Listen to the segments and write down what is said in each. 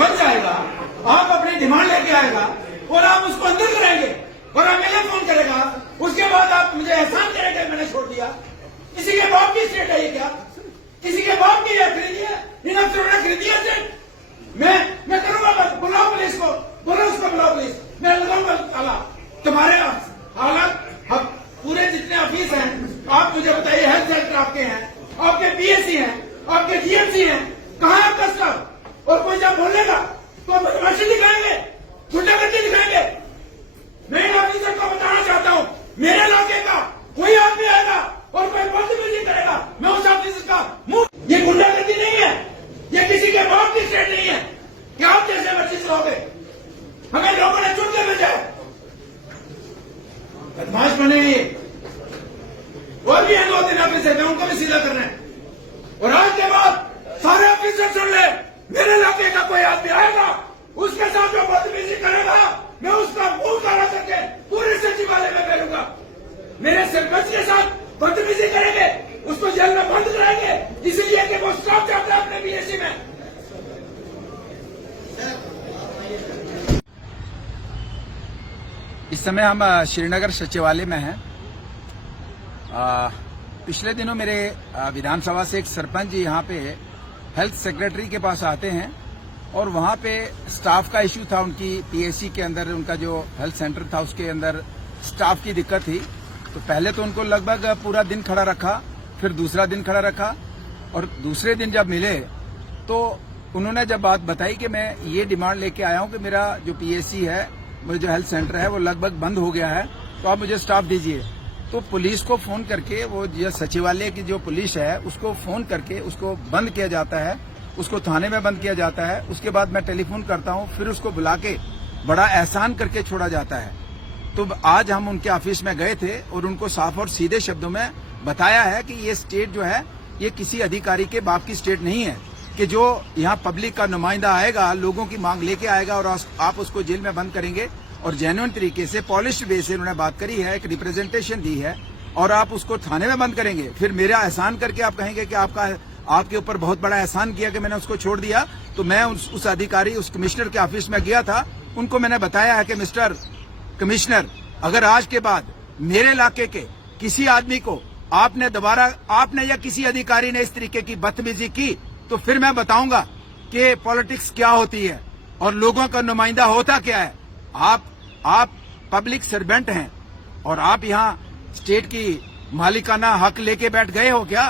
सरपंच आएगा, आप अपनी डिमांड लेके आएगा और आप उसको अंदर कराएंगे और एमएलए फोन करेगा, उसके बाद आप मुझे एहसान करेंगे मैंने छोड़ दिया। किसी के बाप की स्टेट है ये क्या? किसी के बाप की खरीदी है? इन अफसरों ने खरीदी है स्टेट? मैं करूंगा, बुलाओ पुलिस को, बोलो उसको बुलाओ पुलिस, मैं लगाऊंगा ताला। तुम्हारे हालात पूरे जितने ऑफिस हैं आप मुझे बताइए, हेल्थ सेंटर आपके हैं, आपके पीएससी हैं, आपके जीएमसी हैं, कहाँ है आपका स्टाफ? और कोई जब बोलेगा तो बदमाशी दिखाएंगे, गुंडागर्दी दिखाएंगे। मैं इन ऑफिसर को बताना चाहता हूँ, मेरे इलाके का कोई आदमी आएगा और कोई बदतमीजी करेगा, मैं उस ऑफिसर का मुंह। ये गुंडागर्दी नहीं है, ये किसी के बाप की स्टेट नहीं है कि आप जैसे मर्जी से रहोगे। हमें लोगों ने चुन के भेजा है, बदमाश बने ये। और भी हैं 2-3 ऑफिसर, मैं उनको भी सीधा करना है। और आज के बाद सारे ऑफिसर सुन ले, मेरे इलाके का कोई आदमी आएगा, उसके साथ जो बदतमीजी करेगा मैं उसका मुंह काला करके पूरे सचिवालय में करूंगा। मेरे सरपंच के साथ बदतमीजी करेंगे, उसको जेल में बंद कराएंगे, इसलिए कि वो स्टाफ चाहता है अपने बीएससी में। इस समय हम श्रीनगर सचिवालय में हैं। पिछले दिनों मेरे विधानसभा से एक सरपंच जी यहाँ पे हेल्थ सेक्रेटरी के पास आते हैं और वहाँ पे स्टाफ का इश्यू था। उनकी पीएससी के अंदर उनका जो हेल्थ सेंटर था उसके अंदर स्टाफ की दिक्कत थी। तो पहले तो उनको लगभग पूरा दिन खड़ा रखा, फिर दूसरा दिन खड़ा रखा और दूसरे दिन जब मिले तो उन्होंने जब बात बताई कि मैं ये डिमांड लेके आया हूँ कि मेरा जो पीएससी है, मेरा जो हेल्थ सेंटर है वो लगभग बंद हो गया है, तो आप मुझे स्टाफ दीजिए। तो पुलिस को फोन करके, वो जो सचिवालय की जो पुलिस है उसको फोन करके उसको बंद किया जाता है, उसको थाने में बंद किया जाता है। उसके बाद मैं टेलीफोन करता हूँ, फिर उसको बुला के बड़ा एहसान करके छोड़ा जाता है। तो आज हम उनके ऑफिस में गए थे और उनको साफ और सीधे शब्दों में बताया है कि ये स्टेट जो है ये किसी अधिकारी के बाप की स्टेट नहीं है, कि जो यहाँ पब्लिक का नुमाइंदा आएगा, लोगों की मांग लेके आएगा और आप उसको जेल में बंद करेंगे। और जेन्युइन तरीके से पॉलिश्ड वे से उन्होंने बात करी है, एक रिप्रेजेंटेशन दी है और आप उसको थाने में बंद करेंगे। फिर मेरा एहसान करके आप कहेंगे कि आपके ऊपर बहुत बड़ा एहसान किया कि मैंने उसको छोड़ दिया। तो मैं उस अधिकारी, उस कमिश्नर के ऑफिस में गया था, उनको मैंने बताया है कि मिस्टर कमिश्नर, अगर आज के बाद मेरे इलाके के किसी आदमी को आपने या किसी अधिकारी ने इस तरीके की बदतमीजी की तो फिर मैं बताऊंगा कि पॉलिटिक्स क्या होती है और लोगों का नुमाइंदा होता क्या है। आप पब्लिक सर्वेंट हैं और आप यहाँ स्टेट की मालिकाना हक लेके बैठ गए हो क्या?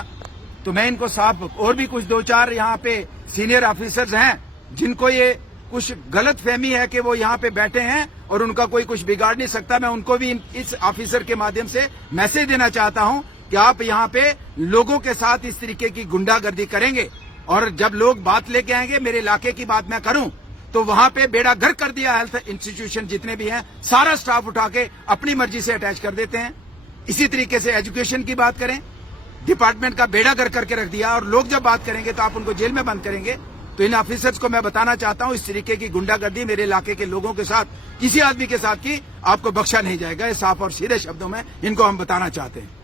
तो मैं इनको साफ, और भी कुछ 2-4 यहाँ पे सीनियर ऑफिसर्स हैं जिनको ये कुछ गलत फहमी है कि वो यहाँ पे बैठे हैं और उनका कोई कुछ बिगाड़ नहीं सकता। मैं उनको भी इस ऑफिसर के माध्यम से मैसेज देना चाहता हूँ कि आप यहाँ पे लोगों के साथ इस तरीके की गुंडागर्दी करेंगे और जब लोग बात लेके आएंगे, मेरे इलाके की बात मैं करूं तो वहां पे बेड़ा गर्क कर दिया। हेल्थ इंस्टीट्यूशन जितने भी हैं सारा स्टाफ उठा के अपनी मर्जी से अटैच कर देते हैं। इसी तरीके से एजुकेशन की बात करें, डिपार्टमेंट का बेड़ा गर्क करके रख दिया और लोग जब बात करेंगे तो आप उनको जेल में बंद करेंगे। तो इन ऑफिसर्स को मैं बताना चाहता हूं, इस तरीके की गुंडागर्दी मेरे इलाके के लोगों के साथ, किसी आदमी के साथ की आपको बख्शा नहीं जाएगा। ये साफ और सीधे शब्दों में इनको हम बताना चाहते हैं।